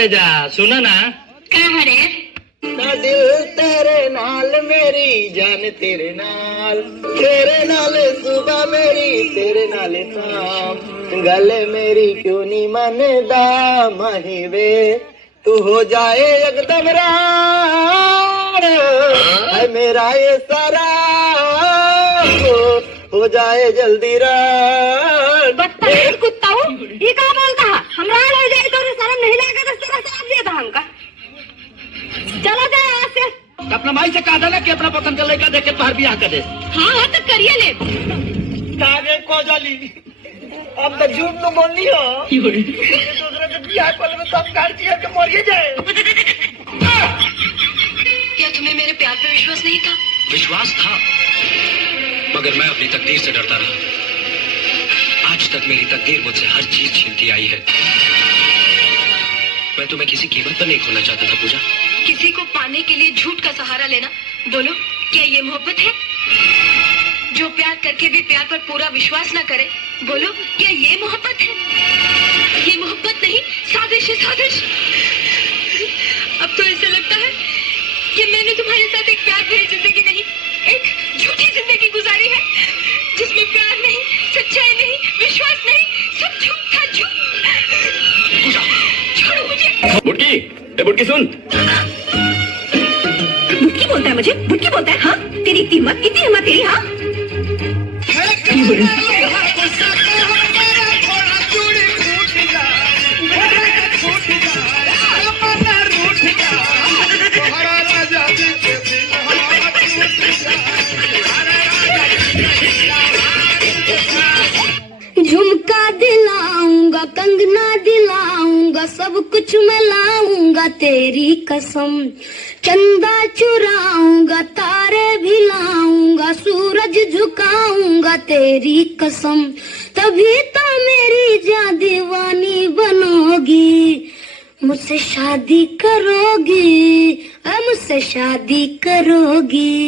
करे जा सुना ना क्या हरे ना दिल तेरे नाल मेरी जान तेरे नाल सुबह मेरी तेरे नाल शाम गल मेरी क्यों नहीं मनदा माही वे तू हो जाए एकदम रार है मेरा ये सारा हो जाए जल्दी रार। बदतमीज कुत्ता हूँ ये क्या बोलता है हम राड हो जाए तो सारा नहीं लगा तो तेरा साथ दिया था हमका चला जाए यहाँ से। अपना भाई से कहा था ना कि अपना पसंद का लड़का देख के बाहर ब्याह कर दे। हाँ तो करिए ले कागे को जाली अब तो झूठ तो बोलनी हो दूसरे के बियाह को में सब गाड़ दिया के मर जाए। क्या तुम्हें मेरे प्यार पे विश्वास नहीं था? विश्वास था मगर मैं अपनी तकदीर से डरता रहा। आज तक मेरी तकदीर मुझसे हर चीज छीनती आई है। मैं तुम्हें किसी कीमत पर नहीं खोना चाहता था पूजा। किसी को पाने के लिए झूठ का सहारा लेना, बोलो क्या ये मोहब्बत है? जो प्यार करके भी प्यार पर पूरा विश्वास न करे, बोलो क्या ये मोहब्बत है? ये मोहब्बत नहीं, साजिश है साजिश। अब तो ऐसा लगता है कि मैंने तुम्हारे साथ एक प्यार भरी जिंदगी नहीं, एक झूठी जिंदगी गुजारी है जिसमें प्यार नहीं, सच्चाई नहीं, विश्वास नहीं, सब झूठ था झूठ। छोड़ो मुझे। बुटकी सुन। बुटकी बोलता है मुझे, बुटकी बोलता है? हाँ तेरी इतनी हिम्मत तेरी? हाँ झुमका दिलाऊंगा, कंगना दिलाऊंगा, सब कुछ मैं लाऊंगा तेरी कसम। चंदा चुराऊंगा, तारे भी लाऊंगा, सूरज झुकाऊंगा तेरी कसम। तभी तो मेरी जान दीवानी बनोगी, मुझसे शादी करोगी, मुझसे शादी करोगी।